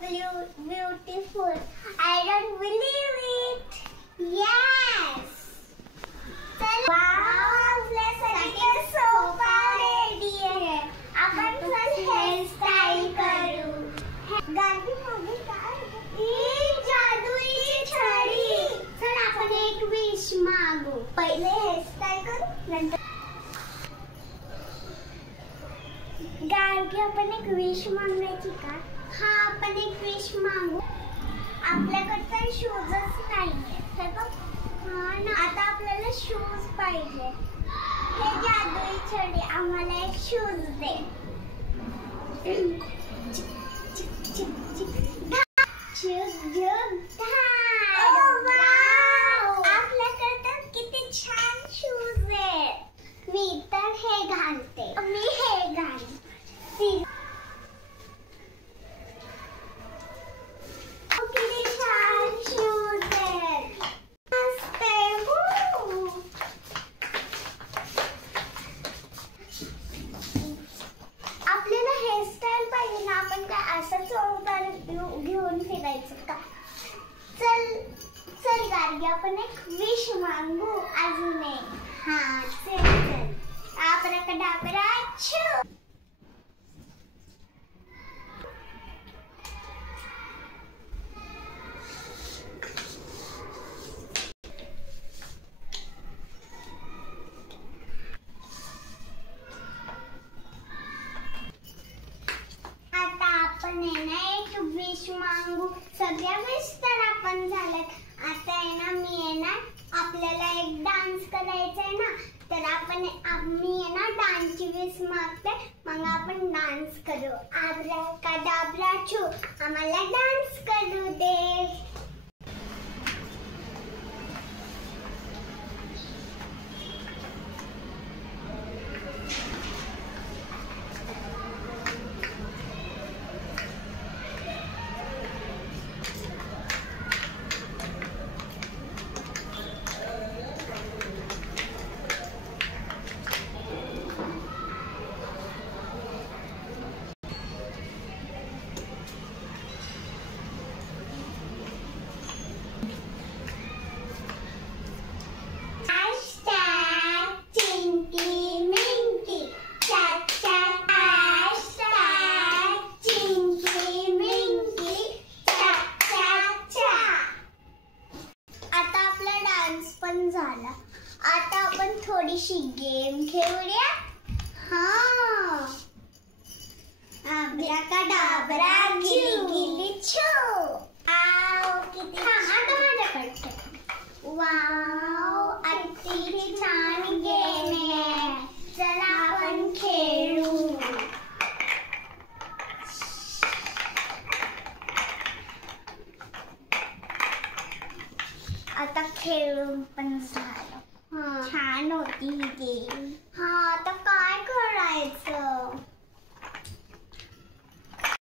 beautiful. I don't believe it. Yes. Wow, आपल्यासाठी sofa ready आहे. आपण चल हेअरस्टाईल करू. गाडी मम्मी काय? ही जादुई छडी. चल आपण एक विश मागू. पहिले हेअरस्टाईल करू नंतर गाडी आपण एक विश मागायची का? हा आपण एक विश मागू. आपल्याकडे शूजच नाहीये. हे बघ. हां ना, आता आपल्याला शूज पाहिजे. हे जादुई छडी आम्हाला एक शूज दे. आपल्याकडे किती छान शूज आहेत. मी तर हे घालते. मी हे घालते. किती छान शूज आहेत. आपल्याला हेअरस्टाईल पाहिजे ना. आपण काय असंच घेऊन फिरायचं का? चल चल गार्गी आपण एक विश मागू अजून एक. हा चल चल. आब्राकडाब्रा. एक विश मागू. सगळ्या विश तर आपण झाल्यात. आता आहे ना मी आहे ना आपल्याला एक डान्स करायचा आहे ना, तर मी आहे ना डान्सची विश मागते. मग आपण डान्स करू. आब्राकडाब्रा छू. आम्हाला डान्स करू दे. झाला. आता आपण थोडीशी गेम खेळूया. हा आब्राकडाब्रा गिली गिली छो. आओ किती छान. वाव किती छान गेम आहे. चला आपण खेळू. आता खेळून पण झालं. छान होती ही गेम. हा आता काय करायचं?